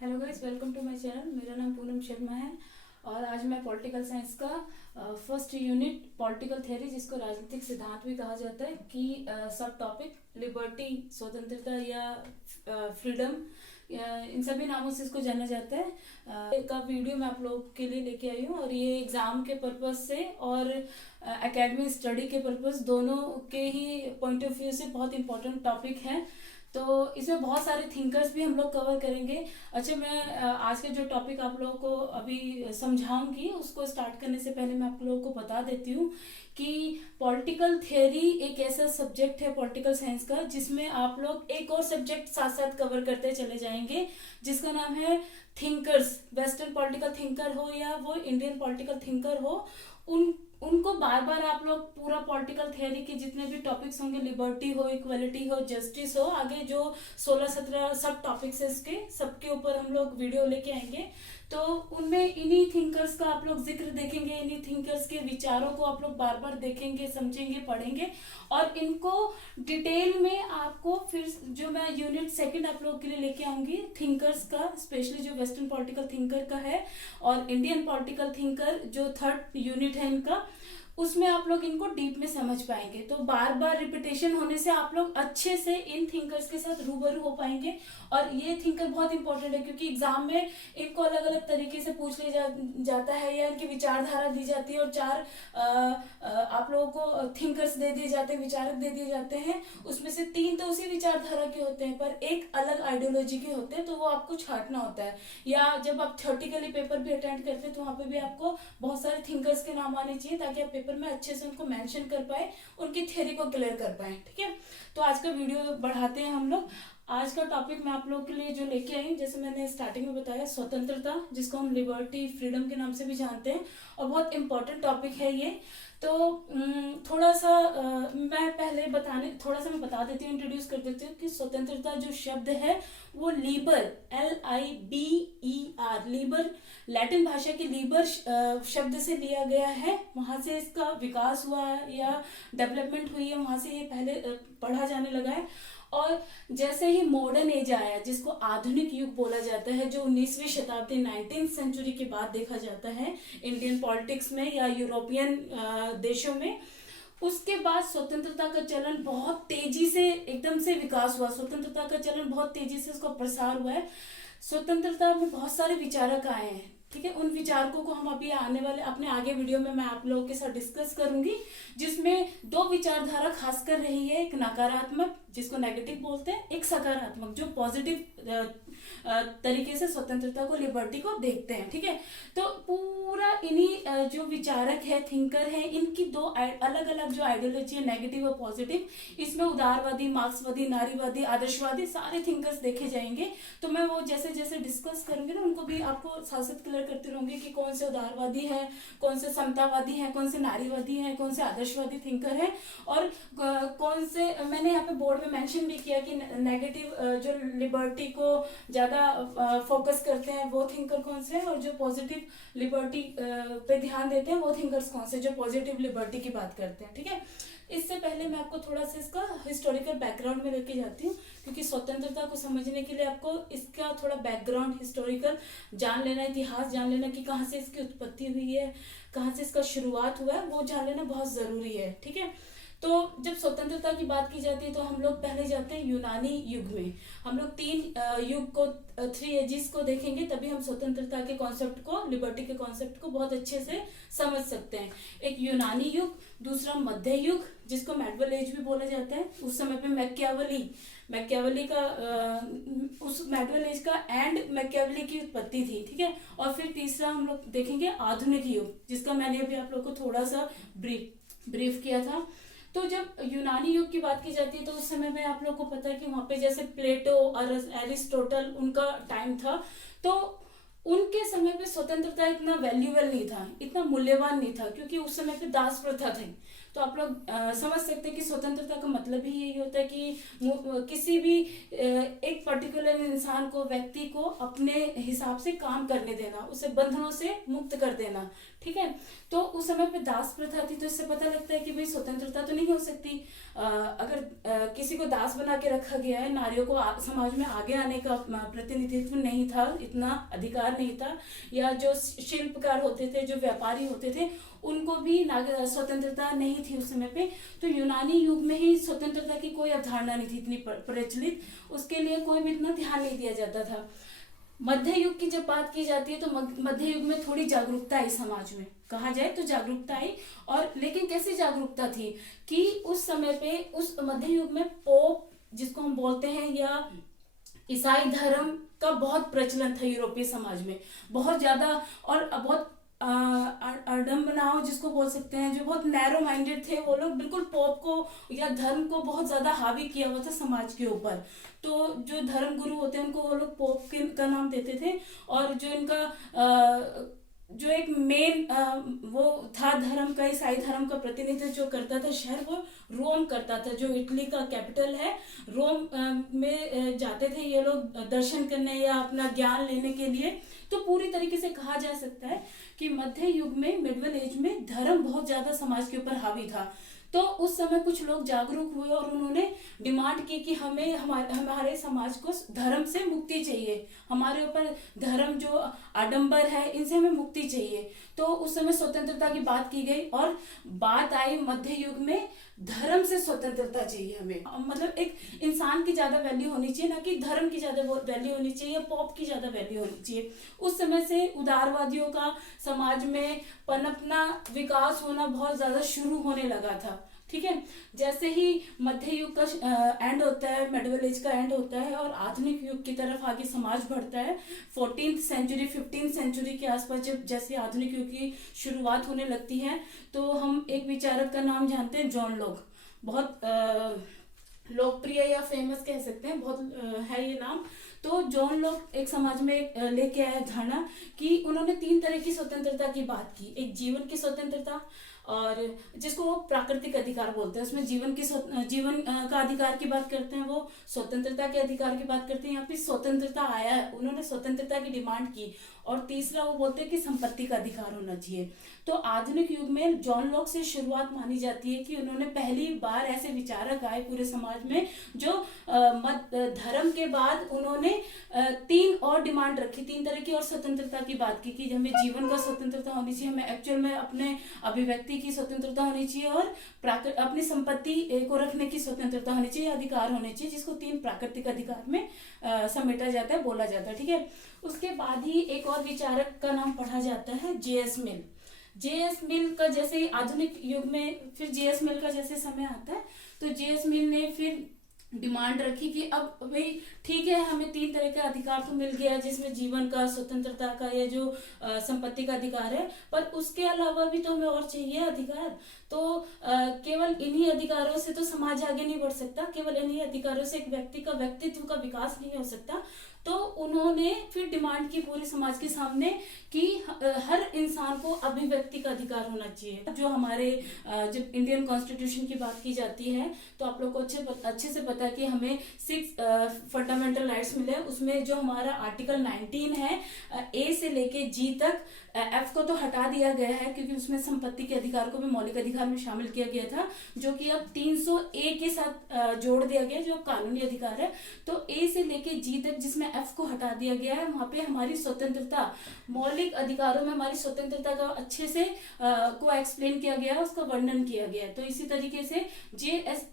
Hello guys, welcome to my channel. मेरा नाम पूनम शर्मा है और आज मैं पॉलिटिकल साइंस का फर्स्ट यूनिट पॉलिटिकल थ्योरी, जिसको राजनीतिक सिद्धांत भी कहा जाता है, कि सब टॉपिक लिबर्टी, स्वतंत्रता या फ्रीडम, इन सभी नामों से इसको जाना जाता है, का वीडियो मैं आप लोगों के लिए लेके आई हूँ। और ये एग्ज़ाम के पर्पज़ से और एकेडमिक स्टडी के पर्पज़ दोनों के ही पॉइंट ऑफ व्यू से बहुत इंपॉर्टेंट टॉपिक है। तो इसमें बहुत सारे थिंकर्स भी हम लोग कवर करेंगे। अच्छा, मैं आज के जो टॉपिक आप लोगों को अभी समझाऊंगी, उसको स्टार्ट करने से पहले मैं आप लोगों को बता देती हूँ कि पॉलिटिकल थियरी एक ऐसा सब्जेक्ट है पॉलिटिकल साइंस का, जिसमें आप लोग एक और सब्जेक्ट साथ साथ कवर करते चले जाएंगे, जिसका नाम है थिंकर्स। वेस्टर्न पॉलिटिकल थिंकर हो या वो इंडियन पॉलिटिकल थिंकर हो, उनको बार बार आप लोग पूरा पॉलिटिकल थियरी के जितने भी टॉपिक्स होंगे, लिबर्टी हो, इक्वलिटी हो, जस्टिस हो, आगे जो 16-17 सब टॉपिक्स है इसके सबके ऊपर हम लोग वीडियो लेके आएंगे। तो उनमें इन्हीं थिंकर्स का आप लोग जिक्र देखेंगे, इन्हीं थिंकर्स के विचारों को आप लोग बार बार देखेंगे, समझेंगे, पढ़ेंगे, और इनको डिटेल में आपको फिर जो मैं यूनिट सेकंड आप लोग के लिए लेके आऊंगी थिंकर्स का, स्पेशली जो वेस्टर्न पॉलिटिकल थिंकर का है और इंडियन पॉलिटिकल थिंकर जो थर्ड यूनिट है इनका, उसमें आप लोग इनको डीप में समझ पाएंगे। तो बार बार रिपीटेशन होने से आप लोग अच्छे से इन थिंकर्स के साथ रूबरू हो पाएंगे। और ये थिंकर बहुत इंपॉर्टेंट है, क्योंकि एग्जाम में इनको अलग अलग तरीके से पूछ लिया जाता है, या इनकी विचारधारा दी जाती है, और चार आप लोगों को थिंकर्स दे दिए जाते हैं, विचारक दे दिए जाते हैं। उसमें से 3 तो उसी विचारधारा के होते हैं, पर एक अलग आइडियोलॉजी के होते हैं, तो वो आपको छांटना होता है। या जब आप थ्योरेटिकली पेपर भी अटेंड करते हैं तो वहाँ पे भी आपको बहुत सारे थिंकर्स के नाम आने चाहिए, ताकि आप पेपर में अच्छे से उनको मेंशन कर पाए, उनकी थ्योरी को क्लियर कर पाए। ठीक है, तो आज का वीडियो बढ़ाते हैं हम लोग। आज का टॉपिक मैं आप लोगों के लिए जो लेके आई हूँ, जैसे मैंने स्टार्टिंग में बताया, स्वतंत्रता, जिसको हम लिबर्टी, फ्रीडम के नाम से भी जानते हैं, और बहुत इंपॉर्टेंट टॉपिक है ये। तो थोड़ा सा मैं बता देती हूँ, इंट्रोड्यूस कर देती हूँ कि स्वतंत्रता जो शब्द है वो लीबर, LIBER, लीबर, लैटिन भाषा की लीबर शब्द से लिया गया है। वहां से इसका विकास हुआ है या डेवलपमेंट हुई है, वहां से ये पहले पढ़ा जाने लगा है। और जैसे ही मॉडर्न एज आया, जिसको आधुनिक युग बोला जाता है, जो 19वीं शताब्दी, 19th सेंचुरी के बाद देखा जाता है इंडियन पॉलिटिक्स में या यूरोपियन देशों में, उसके बाद स्वतंत्रता का चलन बहुत तेजी से एकदम से विकास हुआ। स्वतंत्रता का चलन बहुत तेजी से उसका प्रसार हुआ है। स्वतंत्रता में बहुत सारे विचारक आए हैं। ठीक है, उन विचारकों को हम अभी आने वाले अपने आगे वीडियो में मैं आप लोगों के साथ डिस्कस करूंगी, जिसमें 2 विचारधारा खास कर रही है, एक नकारात्मक जिसको नेगेटिव बोलते हैं, एक सकारात्मक जो पॉजिटिव तरीके से स्वतंत्रता को, लिबर्टी को देखते हैं। ठीक है, तो पूरा इन्हीं जो विचारक है, थिंकर है, इनकी 2 अलग अलग जो आइडियोलॉजी है, नेगेटिव और पॉजिटिव, इसमें उदारवादी, मार्क्सवादी, नारीवादी, आदर्शवादी सारे थिंकर्स देखे जाएंगे। तो मैं वो जैसे जैसे डिस्कस करूंगी ना, उनको भी आपको साथ साथ क्लियर करती रहूंगी कि कौन से उदारवादी है, कौन से समतावादी है, कौन से नारीवादी है, कौन से आदर्शवादी थिंकर है, और कौन से, मैंने यहाँ पे बोर्ड में मेंशन भी किया कि नेगेटिव जो लिबर्टी को ज्यादा फोकस करते हैं वो थिंकर कौन से हैं, और जो पॉजिटिव लिबर्टी पे ध्यान देते हैं वो थिंकर्स कौन से, जो पॉजिटिव लिबर्टी की बात करते हैं। ठीक है, इससे पहले मैं आपको थोड़ा सा इसका हिस्टोरिकल बैकग्राउंड में लेके जाती हूँ, क्योंकि स्वतंत्रता को समझने के लिए आपको इसका थोड़ा बैकग्राउंड, हिस्टोरिकल जान लेना, इतिहास जान लेना कि कहाँ से इसकी उत्पत्ति हुई है, कहाँ से इसका शुरुआत हुआ है, वो जान लेना बहुत जरूरी है। ठीक है, तो जब स्वतंत्रता की बात की जाती है तो हम लोग पहले जाते हैं यूनानी युग में। हम लोग 3 युग को, 3 एजिस को देखेंगे, तभी हम स्वतंत्रता के कॉन्सेप्ट को, लिबर्टी के कॉन्सेप्ट को बहुत अच्छे से समझ सकते हैं। एक यूनानी युग, दूसरा मध्य युग, जिसको मेडिवल एज भी बोला जाता है। उस समय पे मैकियावेली का उस मेडिवल एज का एंड मैकियावेली की उत्पत्ति थी। ठीक है, और फिर तीसरा हम लोग देखेंगे आधुनिक युग, जिसका मैंने अभी आप लोग को थोड़ा सा ब्रीफ किया था। तो जब यूनानी युग की बात की जाती है तो उस समय में आप लोग को पता है कि वहां पे जैसे प्लेटो और एरिस्टोटल, उनका टाइम था, तो उनके समय पे स्वतंत्रता इतना वैल्यूएबल नहीं था, इतना मूल्यवान नहीं था, क्योंकि उस समय पे दास प्रथा थी। तो आप लोग समझ सकते हैं कि स्वतंत्रता का मतलब ही यही होता है कि किसी भी एक पर्टिकुलर इंसान को, व्यक्ति को अपने हिसाब से काम करने देना, उसे बंधनों से मुक्त कर देना। ठीक है, तो उस समय पे दास प्रथा थी, तो इससे पता लगता है कि भाई स्वतंत्रता तो नहीं हो सकती। अगर किसी को दास बना के रखा गया है, नारियों को समाज में आगे आने का प्रतिनिधित्व नहीं था, इतना अधिकार नहीं था, या जो शिल्पकार होते थे, जो व्यापारी होते थे, उनको भी स्वतंत्रता नहीं थी उस समय पे। तो यूनानी युग में ही स्वतंत्रता की कोई अवधारणा नहीं थी इतनी प्रचलित, उसके लिए कोई भी इतना ध्यान नहीं दिया जाता था। मध्य युग की जब बात की जाती है तो मध्य युग में थोड़ी जागरूकता आई समाज में, कहा जाए तो जागरूकता आई। और लेकिन कैसी जागरूकता थी कि उस समय पे, उस मध्य युग में पोप जिसको हम बोलते हैं, या ईसाई धर्म का बहुत प्रचलन था यूरोपीय समाज में, बहुत ज्यादा, और बहुत अडम्बनाओं जिसको बोल सकते हैं, जो बहुत नैरो माइंडेड थे, वो लोग बिल्कुल पॉप को या धर्म को बहुत ज्यादा हावी किया हुआ था समाज के ऊपर। तो जो धर्म गुरु होते हैं उनको वो लोग पोप का नाम देते थे, और जो इनका जो एक मेन वो था धर्म का, ईसाई धर्म का प्रतिनिधित्व जो करता था शहर, वो रोम करता था, जो इटली का कैपिटल है। रोम में जाते थे ये लोग दर्शन करने या अपना ज्ञान लेने के लिए। तो पूरी तरीके से कहा जा सकता है कि मध्य युग में, मिडवल एज में, धर्म बहुत ज्यादा समाज के ऊपर हावी था। तो उस समय कुछ लोग जागरूक हुए और उन्होंने डिमांड की कि हमें हमारे समाज को धर्म से मुक्ति चाहिए, हमारे ऊपर धर्म जो आडंबर है इनसे हमें मुक्ति चाहिए। तो उस समय स्वतंत्रता की बात की गई, और बात आई मध्य युग में धर्म से स्वतंत्रता चाहिए हमें, मतलब एक इंसान की ज्यादा वैल्यू होनी चाहिए, ना कि धर्म की ज्यादा वैल्यू होनी चाहिए या पॉप की ज्यादा वैल्यू होनी चाहिए। उस समय से उदारवादियों का समाज में पनपना, विकास होना बहुत ज्यादा शुरू होने लगा था। ठीक है, जैसे ही मध्य युग का एंड होता है, मिडवल एज का एंड होता है, और आधुनिक युग की तरफ आगे समाज बढ़ता है, 14th सेंचुरी 15th सेंचुरी के आसपास जब जैसे आधुनिक युग की शुरुआत होने लगती है, तो हम एक विचारक का नाम जानते हैं, जॉन लॉक। बहुत लोकप्रिय या फेमस कह सकते हैं, बहुत है ये नाम। तो जॉन लॉक एक समाज में लेके आया धारणा कि उन्होंने 3 तरह की स्वतंत्रता की बात की। एक जीवन की स्वतंत्रता, और जिसको वो प्राकृतिक अधिकार बोलते हैं, उसमें जीवन का अधिकार की बात करते हैं, वो स्वतंत्रता के अधिकार की बात करते हैं। यहाँ पे स्वतंत्रता आया है, उन्होंने स्वतंत्रता की डिमांड की। और तीसरा वो बोलते हैं कि संपत्ति का अधिकार होना चाहिए। तो आधुनिक युग में जॉन लॉक से शुरुआत मानी जाती है कि उन्होंने पहली बार ऐसे विचारक आए पूरे समाज में, जो धर्म के बाद उन्होंने 3 और डिमांड रखी, 3 तरह की और स्वतंत्रता की बात की कि हमें जीवन का स्वतंत्रता होनी चाहिए, हमें एक्चुअल में अपने अभिव्यक्ति की स्वतंत्रता होनी चाहिए, और अपनी संपत्ति को रखने की स्वतंत्रता होनी चाहिए, अधिकार होने चाहिए, जिसको 3 प्राकृतिक अधिकार में समेटा जाता है, बोला जाता है। ठीक है, उसके बाद ही एक और विचारक का नाम पढ़ा जाता है, जे.एस. मिल। जे.एस. मिल का जैसे आधुनिक युग में फिर जे.एस. मिल का जैसे समय आता है, तो जे.एस. मिल ने फिर डिमांड रखी कि अब भाई ठीक है, हमें 3 तरह का अधिकार तो मिल गया, जिसमें जीवन का, स्वतंत्रता का, या जो संपत्ति का अधिकार है, पर उसके अलावा भी तो हमें और चाहिए अधिकार। तो केवल इन्हीं अधिकारों से तो समाज आगे नहीं बढ़ सकता, केवल इन्हीं अधिकारों से एक व्यक्ति का व्यक्तित्व का विकास नहीं हो सकता। तो उन्होंने फिर डिमांड की पूरे समाज के सामने कि हर इंसान को अभिव्यक्ति का अधिकार होना चाहिए। जो हमारे जब इंडियन कॉन्स्टिट्यूशन की बात की जाती है, तो आप लोग को अच्छे से पता है कि हमें 6 फंडामेंटल राइट्स मिले। उसमें जो हमारा आर्टिकल 19 है, ए से लेके जी तक, एफ को तो हटा दिया गया है क्योंकि उसमें संपत्ति के अधिकार को भी मौलिक अधिकार में शामिल किया गया था, जो कि अब 300 ए के साथ जोड़ दिया गया, जो कानूनी अधिकार है। तो ए से लेके जी तक जिसमें एफ को हटा दिया गया है, वहां पे हमारी स्वतंत्रता, मौलिक अधिकारों में हमारी स्वतंत्रता का अच्छे से को एक्सप्लेन किया गया है, उसका वर्णन किया गया है। तो इसी तरीके से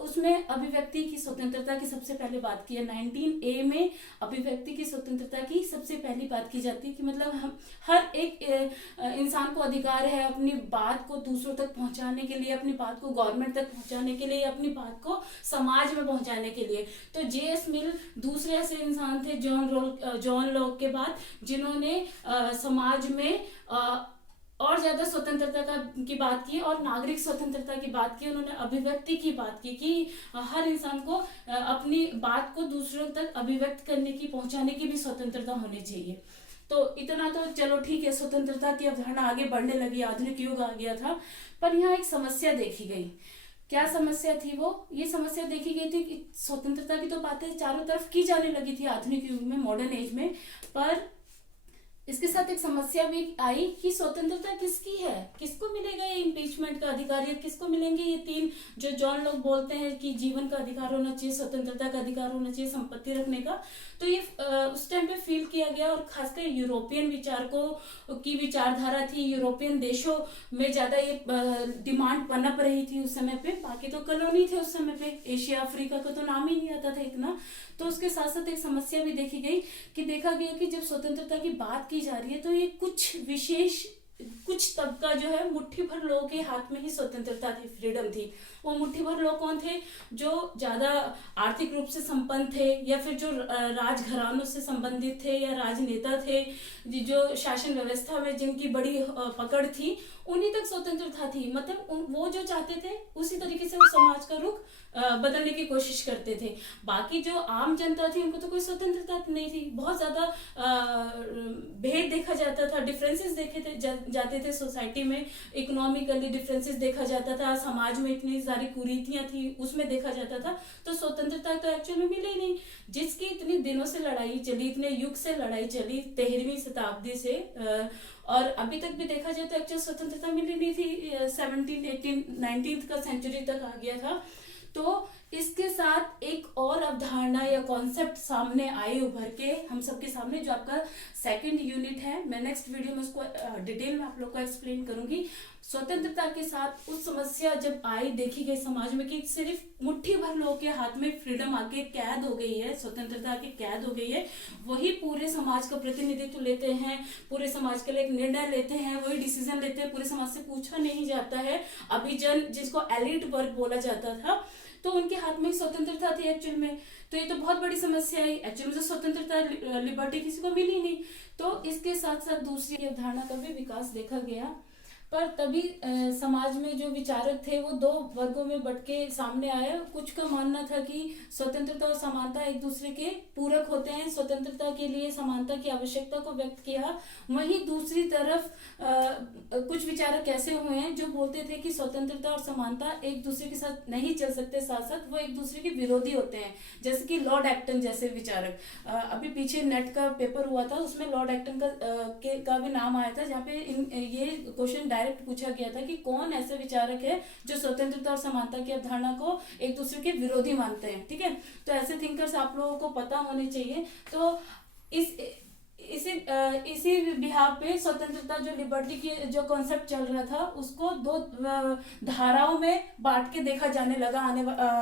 उसमें अभिव्यक्ति की स्वतंत्रता की सबसे पहले बात की है। 19A में अभिव्यक्ति की स्वतंत्रता की सबसे पहली बात की जाती है कि मतलब हम हर एक इंसान को अधिकार है अपनी बात को दूसरों तक पहुंचाने के लिए, अपनी बात को गवर्नमेंट तक पहुंचाने के लिए, अपनी बात को समाज में पहुंचाने के लिए। तो जे.एस. मिल दूसरे ऐसे इंसान थे जॉन लॉक के बाद, जिन्होंने समाज में और ज्यादा स्वतंत्रता की बात की और नागरिक स्वतंत्रता की बात की। उन्होंने अभिव्यक्ति की बात की कि हर इंसान को अपनी बात को दूसरों तक अभिव्यक्त करने की, पहुंचाने की भी स्वतंत्रता होनी चाहिए। तो इतना तो चलो ठीक है, स्वतंत्रता की अवधारणा आगे बढ़ने लगी, आधुनिक युग आ गया था। पर यहाँ एक समस्या देखी गई। क्या समस्या थी वो? ये समस्या देखी गई थी कि स्वतंत्रता की तो बातें चारों तरफ की जाने लगी थी आधुनिक युग में, मॉडर्न एज में, पर इसके साथ एक समस्या भी आई कि स्वतंत्रता किसकी है, किसको मिलेगा ये इम्पीचमेंट का अधिकार, या किसको मिलेंगे ये तीन जो जॉन लोग बोलते हैं कि जीवन का अधिकार होना चाहिए, स्वतंत्रता का अधिकार होना चाहिए, संपत्ति रखने का। तो ये उस टाइम पे फील किया गया, और खासकर यूरोपियन विचारकों की विचारधारा थी, यूरोपियन देशों में ज्यादा ये डिमांड पनप रही थी उस समय पे। बाकी तो कॉलोनी थे उस समय पे, एशिया अफ्रीका का तो नाम ही नहीं आता था इतना। तो उसके साथ साथ एक समस्या भी देखी गई कि देखा गया कि जब स्वतंत्रता की बात की जा रही है तो ये कुछ विशेष, कुछ तबका जो है, मुट्ठी भर लोगों के हाथ में ही स्वतंत्रता थी, फ्रीडम थी। वो मुट्ठी भर लोग कौन थे? जो ज्यादा आर्थिक रूप से संपन्न थे, या फिर जो राजघरानों से संबंधित थे, या राजनेता थे, जो शासन व्यवस्था में जिनकी बड़ी पकड़ थी, उन्हीं तक स्वतंत्रता थी। मतलब वो जो चाहते थे उसी तरीके से वो समाज का रुख बदलने की कोशिश करते थे। बाकी जो आम जनता थी उनको तो कोई स्वतंत्रता नहीं थी। बहुत ज्यादा भेद देखा जाता था, डिफरेंसेस देखे जाते थे सोसाइटी में, इकोनॉमिकली डिफरेंसेस देखा जाता था, समाज में इतनी सारी कुरीतियां थी उसमें देखा जाता था। तो स्वतंत्रता तो एक्चुअल में मिली नहीं, जिसकी इतने दिनों से लड़ाई चली, इतने युग से लड़ाई चली, 13वीं शताब्दी से, और अभी तक भी देखा जाए तो एक्चुअल स्वतंत्रता मिली नहीं थी। 17, 18, 19th का सेंचुरी तक आ गया था। तो इसके साथ एक और अवधारणा या कॉन्सेप्ट सामने आए उभर के हम सबके सामने, जो आपका सेकंड यूनिट है। मैं नेक्स्ट वीडियो में उसको डिटेल में आप लोग को एक्सप्लेन करूंगी। स्वतंत्रता के साथ उस समस्या जब आई, देखी गई समाज में कि सिर्फ मुट्ठी भर लोगों के हाथ में फ्रीडम आके कैद हो गई है, स्वतंत्रता आके कैद हो गई है, वही पूरे समाज का प्रतिनिधित्व लेते हैं, पूरे समाज के लिए एक निर्णय लेते हैं, वही डिसीजन लेते हैं, पूरे समाज से पूछा नहीं जाता है। अभिजन, जिसको एलिट वर्ग बोला जाता था, तो उनके हाथ में स्वतंत्रता थी एक्चुअल में। तो ये तो बहुत बड़ी समस्या है, एक्चुअल में तो स्वतंत्रता, लिबर्टी किसी को मिली नहीं। तो इसके साथ साथ दूसरी अवधारणा का भी विकास देखा गया। पर तभी समाज में जो विचारक थे वो दो वर्गों में बट के सामने आए। कुछ का मानना था कि स्वतंत्रता और समानता एक दूसरे के पूरक होते हैं, स्वतंत्रता के लिए समानता की आवश्यकता को व्यक्त किया। वहीं दूसरी तरफ कुछ विचारक ऐसे हुए हैं जो बोलते थे कि स्वतंत्रता और समानता एक दूसरे के साथ नहीं चल सकते, साथ साथ वो एक दूसरे के विरोधी होते हैं। जैसे कि लॉर्ड एक्टन जैसे विचारक, अभी पीछे नेट का पेपर हुआ था, उसमें लॉर्ड एक्टन का भी नाम आया था, जहाँ पे ये क्वेश्चन डायरेक्ट पूछा गया था कि कौन ऐसे विचारक है जो स्वतंत्रता और समानता की अवधारणा को एक दूसरे के विरोधी मानते हैं। ठीक है, तो ऐसे थिंकर्स आप लोगों को पता होने चाहिए। तो इसी बिहार पे स्वतंत्रता, जो लिबर्टी की जो कॉन्सेप्ट चल रहा था, उसको दो धाराओं में बांट के देखा जाने लगा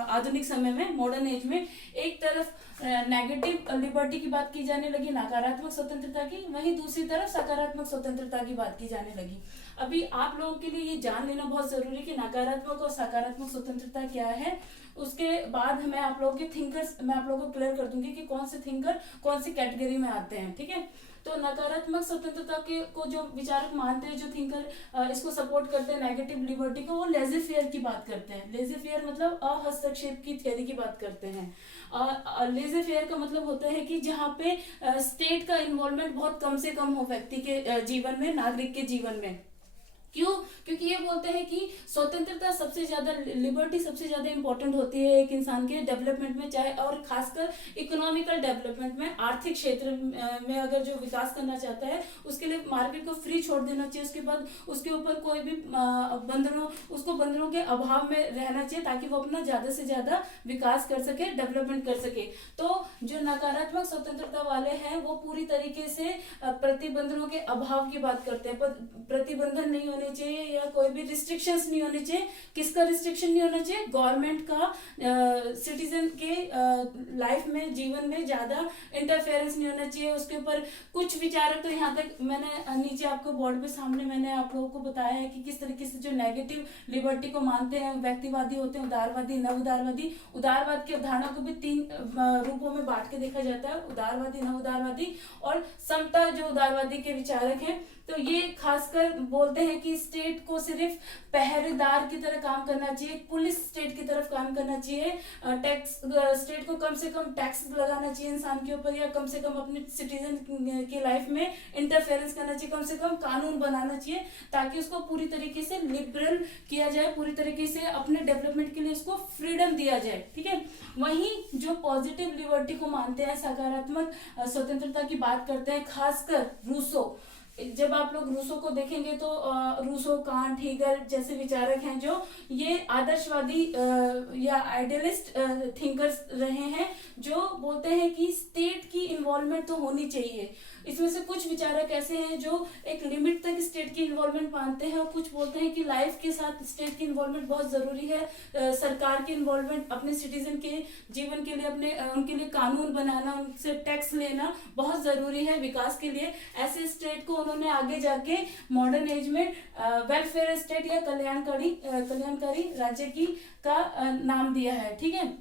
आधुनिक समय में, मॉडर्न एज में। एक तरफ नेगेटिव लिबर्टी की बात की जाने लगी, नकारात्मक स्वतंत्रता की, वहीं दूसरी तरफ सकारात्मक स्वतंत्रता की बात की जाने लगी। अभी आप लोगों के लिए ये जान लेना बहुत जरूरी है कि नकारात्मक और सकारात्मक स्वतंत्रता क्या है। उसके बाद मैं आप लोगों के थिंकर्स, मैं आप लोगों को क्लियर कर दूंगी कि कौन से थिंकर कौन सी कैटेगरी में आते हैं। ठीक है, तो नकारात्मक स्वतंत्रता को जो विचारक मानते हैं, जो थिंकर इसको सपोर्ट करते हैं, नेगेटिव लिबर्टी को, वो लेज़ी फेयर की बात करते हैं। लेज़ी फेयर मतलब अहस्तक्षेप की थ्योरी की बात करते हैं। लेज़ी फेयर का मतलब होता है कि जहाँ पे स्टेट का इन्वॉल्वमेंट बहुत कम से कम हो व्यक्ति के जीवन में, नागरिक के जीवन में। क्यों? क्योंकि ये बोलते हैं कि स्वतंत्रता सबसे ज्यादा, लिबर्टी सबसे ज्यादा इंपॉर्टेंट होती है एक इंसान के डेवलपमेंट में, चाहे और खासकर इकोनॉमिकल डेवलपमेंट में, आर्थिक क्षेत्र में अगर जो विकास करना चाहता है उसके लिए मार्केट को फ्री छोड़ देना चाहिए। उसके बाद उसके ऊपर कोई भी बंधनों के अभाव में रहना चाहिए, ताकि वो अपना ज्यादा से ज्यादा विकास कर सके, डेवलपमेंट कर सके। तो जो नकारात्मक स्वतंत्रता वाले हैं वो पूरी तरीके से प्रतिबंधनों के अभाव की बात करते हैं। प्रतिबंधन नहीं होने चाहिए, या कोई भी रिस्ट्रिक्शंस नहीं होने चाहिए। किसका रिस्ट्रिक्शन नहीं होना चाहिए? गवर्नमेंट का सिटीजन के लाइफ में, जीवन में ज्यादा इंटरफेरेंस नहीं होना चाहिए उसके ऊपर। कुछ विचारक तो यहाँ तक, मैंने नीचे आपको बोर्ड पे सामने मैंने आप लोगों को बताया है कि किस तरीके से जो नेगेटिव लिबर्टी को मानते हैं, व्यक्तिवादी होते हैं, उदारवादी, नव उदारवादी। उदारवाद की अवधारणा को भी 3 रूपों में बांट के देखा जाता है, उदारवादी, नव उदारवादी और समता। जो उदारवादी के विचारक हैं तो ये खासकर बोलते हैं कि कि स्टेट को सिर्फ पहरेदार की तरह काम करना चाहिए, पुलिस स्टेट की तरफ काम करना चाहिए, टैक्स स्टेट को कम से कम टैक्स लगाना चाहिए इंसान के ऊपर, या कम से कम अपने सिटीजन की लाइफ में इंटरफेरेंस करना चाहिए, कम से कम कानून बनाना चाहिए ताकि उसको पूरी तरीके से लिबरल किया जाए, पूरी तरीके से अपने डेवलपमेंट के लिए उसको फ्रीडम दिया जाए, ठीक है। वहीं जो पॉजिटिव लिबर्टी को मानते हैं, सकारात्मक स्वतंत्रता की बात करते हैं, खासकर रूसो, जब आप लोग रूसो को देखेंगे तो रूसो, कांट, हीगल जैसे विचारक हैं जो ये आदर्शवादी या आइडियलिस्ट थिंकर्स रहे हैं, जो बोलते हैं कि स्टेट की इन्वॉल्वमेंट तो होनी चाहिए। इसमें से कुछ विचारक ऐसे हैं जो एक लिमिट तक स्टेट की इन्वॉल्वमेंट मानते हैं, और कुछ बोलते हैं कि लाइफ के साथ स्टेट की इन्वॉल्वमेंट बहुत जरूरी है, सरकार की इन्वॉल्वमेंट अपने सिटीजन के जीवन के लिए, अपने उनके लिए कानून बनाना, उनसे टैक्स लेना बहुत जरूरी है विकास के लिए। ऐसे स्टेट को उन्होंने आगे जाके मॉडर्न एज में वेलफेयर स्टेट या कल्याणकारी राज्य की का नाम दिया है, ठीक है।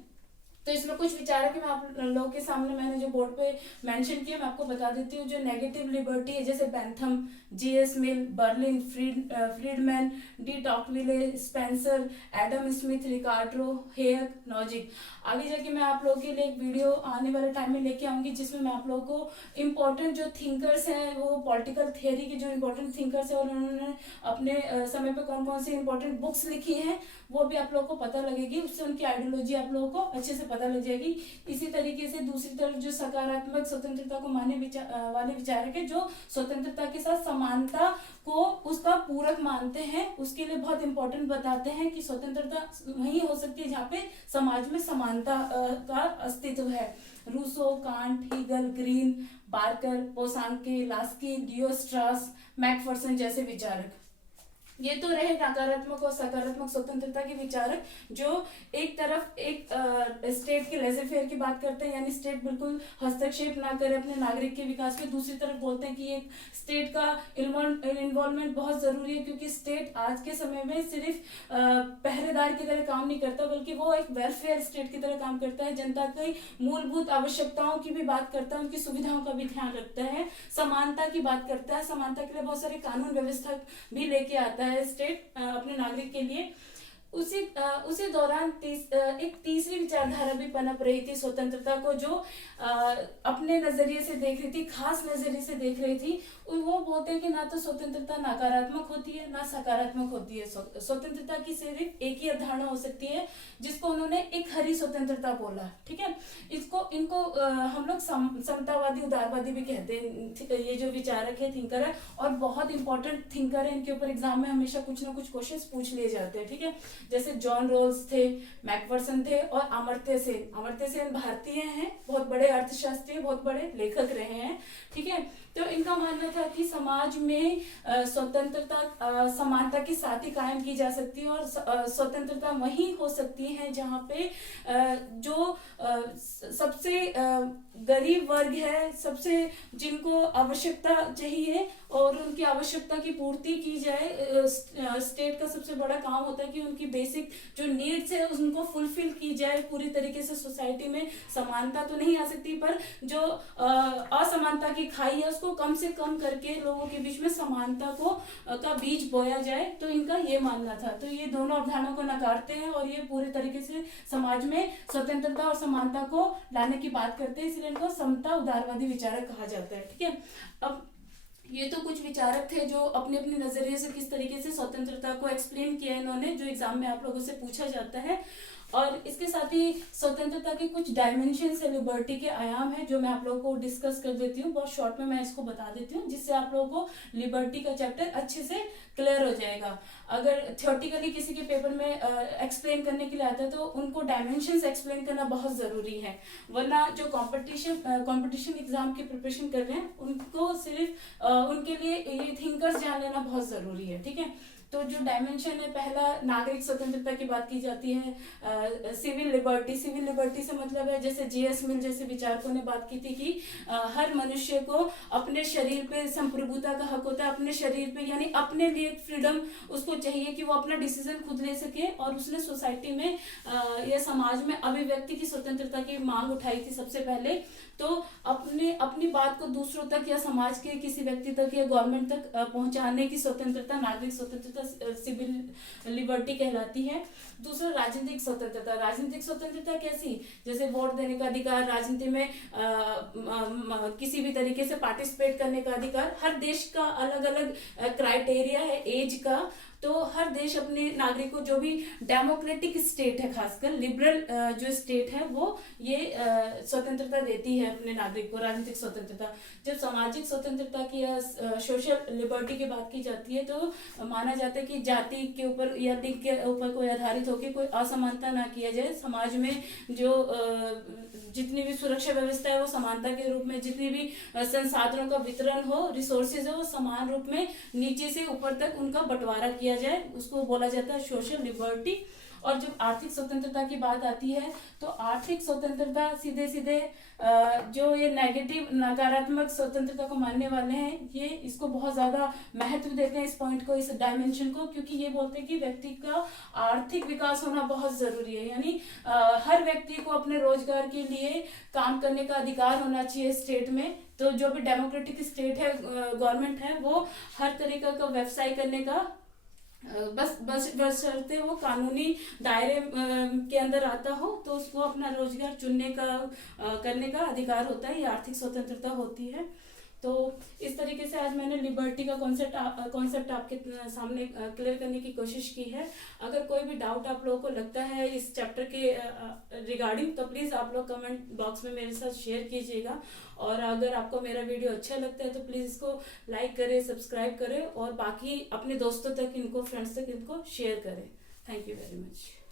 तो इसमें कुछ विचारक मैं आप लोगों के सामने मैंने जो बोर्ड पे मेंशन किया मैं आपको बता देती हूँ। जो नेगेटिव लिबर्टी है, जैसे Bentham, GS Mill, Berlin, Friedman, de Tocqueville, Spencer, Adam Smith, Ricardo, Hayek, Nozick. आगे जाके मैं आप लोगों के लिए एक वीडियो आने वाले टाइम में लेके आऊंगी जिसमें मैं आप लोगों को इम्पोर्टेंट जो थिंकर्स हैं, वो पॉलिटिकल थियरी के जो इम्पोर्टेंट थिंकर्स हैं और उन्होंने अपने समय पे कौन कौन सी इम्पोर्टेंट बुक्स लिखी हैं वो भी आप लोगों को पता लगेगी, उससे उनकी आइडियोलॉजी आप लोगों को अच्छे से पता लग जाएगी। इसी तरीके से दूसरी तरफ जो सकारात्मक स्वतंत्रता को माने वाले विचारक है, जो स्वतंत्रता के साथ समानता को उसका पूरक मानते हैं, उसके लिए बहुत इंपॉर्टेंट बताते हैं कि स्वतंत्रता वही हो सकती है जहाँ पे समाज में समानता का अस्तित्व है। Rousseau, Kant, Hegel, Green, Barker, Bosanquet, Laski, डियोस्ट्रास, मैकफर्सन जैसे विचारक। ये तो रहे नकारात्मक और सकारात्मक स्वतंत्रता के विचारक, जो एक तरफ एक स्टेट के लेजर फेयर की बात करते हैं, यानी स्टेट बिल्कुल हस्तक्षेप ना करे अपने नागरिक के विकास में। दूसरी तरफ बोलते हैं कि एक स्टेट का इन्वॉल्वमेंट बहुत जरूरी है, क्योंकि स्टेट आज के समय में सिर्फ पहरेदार की तरह काम नहीं करता, बल्कि वो एक वेलफेयर स्टेट की तरह काम करता है, जनता की मूलभूत आवश्यकताओं की भी बात करता है, उनकी सुविधाओं का भी ध्यान रखता है, समानता की बात करता है, समानता के लिए बहुत सारे कानून व्यवस्था भी लेके आता है स्टेट अपने नागरिक के लिए। उसी दौरान एक तीसरी विचारधारा भी पनप रही थी स्वतंत्रता को, जो अपने नजरिए से देख रही थी, खास नजरिए से देख रही थी। वो बोलते हैं कि ना तो स्वतंत्रता नकारात्मक होती है ना सकारात्मक होती है। स्वतंत्रता की सिर्फ एक ही अवधारणा हो सकती है, जिसको उन्होंने एक हरी स्वतंत्रता बोला, ठीक है। इनको हम लोग समतावादी, उदारवादी भी कहते हैं। ये जो विचारक है, थिंकर है, और बहुत इंपॉर्टेंट थिंकर है, इनके ऊपर एग्जाम में हमेशा कुछ ना कुछ क्वेश्चंस पूछ लिए जाते हैं, ठीक है। जैसे जॉन रोल्स थे, मैकफर्सन थे, और अमर्त्य सेन भारतीय हैं, बहुत बड़े अर्थशास्त्री, बहुत बड़े लेखक रहे हैं, ठीक है। तो इनका मानना था कि समाज में स्वतंत्रता समानता के साथ ही कायम की जा सकती है, और स्वतंत्रता वही हो सकती है जहाँ पे जो सबसे गरीब वर्ग है, सबसे जिनको आवश्यकता चाहिए और उनकी आवश्यकता की पूर्ति की जाए। स्टेट का सबसे बड़ा काम होता है कि उनकी बेसिक जो नीड्स है उनको फुलफिल की जाए पूरी तरीके से। सोसाइटी में समानता तो नहीं आ सकती, पर जो असमानता की खाई है उसको कम से कम करके लोगों के बीच में समानता का बीज बोया जाए। तो इनका ये मानना था। तो ये दोनों अवधारणाओं को नकारते हैं और ये पूरे तरीके से समाज में स्वतंत्रता और समानता को लाने की बात करते हैं, इसलिए इनको समता उदारवादी विचारक कहा जाता है, ठीक है। अब ये तो कुछ विचारक थे जो अपने अपने नजरिए से किस तरीके से स्वतंत्रता को एक्सप्लेन किया इन्होंने, जो एग्जाम में आप लोगों से पूछा जाता है। और इसके साथ ही स्वतंत्रता के कुछ डायमेंशन है, लिबर्टी के आयाम है, जो मैं आप लोगों को डिस्कस कर देती हूँ। बहुत शॉर्ट में मैं इसको बता देती हूँ, जिससे आप लोगों को लिबर्टी का चैप्टर अच्छे से क्लियर हो जाएगा। अगर थियोरेटिकली किसी के पेपर में एक्सप्लेन करने के लिए आता है तो उनको डायमेंशंस एक्सप्लेन करना बहुत ज़रूरी है, वरना जो कंपटीशन एग्जाम की प्रिपरेशन कर रहे हैं उनको सिर्फ उनके लिए ये थिंकर्स जान लेना बहुत ज़रूरी है, ठीक है। तो जो डायमेंशन है, पहला नागरिक स्वतंत्रता की बात की जाती है। सिविल लिबर्टी, सिविल लिबर्टी से मतलब है, जैसे जीएस मिल जैसे विचारकों ने बात की थी कि हर मनुष्य को अपने शरीर पे संप्रभुता का हक होता है, अपने शरीर पे, यानी अपने लिए फ्रीडम उसको चाहिए कि वो अपना डिसीजन खुद ले सके। और उसने सोसाइटी में या समाज में अभिव्यक्ति की स्वतंत्रता की मांग उठाई थी सबसे पहले। तो अपनी बात को दूसरों तक या समाज के किसी व्यक्ति तक या गवर्नमेंट तक पहुंचाने की स्वतंत्रता नागरिक स्वतंत्रता, सिविल लिबर्टी कहलाती है। दूसरा राजनीतिक स्वतंत्रता। राजनीतिक स्वतंत्रता कैसी, जैसे वोट देने का अधिकार, राजनीति में किसी भी तरीके से पार्टिसिपेट करने का अधिकार। हर देश का अलग अलग क्राइटेरिया है एज का, तो हर देश अपने नागरिकों, जो भी डेमोक्रेटिक स्टेट है, खासकर लिबरल जो स्टेट है, वो ये स्वतंत्रता देती है अपने नागरिक को, राजनीतिक स्वतंत्रता। जब सामाजिक स्वतंत्रता की या सोशल लिबर्टी की बात की जाती है, तो माना जाता है कि जाति के ऊपर या लिंग के ऊपर कोई आधारित होकर कोई असमानता ना किया जाए। समाज में जो जितनी भी सुरक्षा व्यवस्था है वो समानता के रूप में, जितनी भी संसाधनों का वितरण हो, रिसोर्सेज है, वो समान रूप में नीचे से ऊपर तक उनका बंटवारा किया जाए, उसको बोला जाता है सोशल लिबर्टी। और जब आर्थिक स्वतंत्रता की बात आती है, तो आर्थिक स्वतंत्रता सीधे सीधे जो ये नेगेटिव, नकारात्मक स्वतंत्रता को मानने वाले हैं, ये इसको बहुत ज्यादा महत्व देते हैं, इस पॉइंट को, इस डायमेंशन को, क्योंकि ये बोलते हैं कि व्यक्ति का आर्थिक विकास होना बहुत जरूरी है। यानी हर व्यक्ति को अपने रोजगार के लिए काम करने का अधिकार होना चाहिए स्टेट में। तो जो भी डेमोक्रेटिक स्टेट है, गवर्नमेंट है, वो हर तरीके का व्यवसाय करने का बशर्ते वो कानूनी दायरे के अंदर आता हो, तो उसको अपना रोजगार चुनने का करने का अधिकार होता है। ये आर्थिक स्वतंत्रता होती है। तो इस तरीके से आज मैंने लिबर्टी का कॉन्सेप्ट आपके सामने क्लियर करने की कोशिश की है। अगर कोई भी डाउट आप लोगों को लगता है इस चैप्टर के रिगार्डिंग, तो प्लीज़ आप लोग कमेंट बॉक्स में मेरे साथ शेयर कीजिएगा। और अगर आपको मेरा वीडियो अच्छा लगता है तो प्लीज़ इसको लाइक करें, सब्सक्राइब करें और बाकी अपने दोस्तों तक इनको, फ्रेंड्स तक इनको शेयर करें। Thank you very much.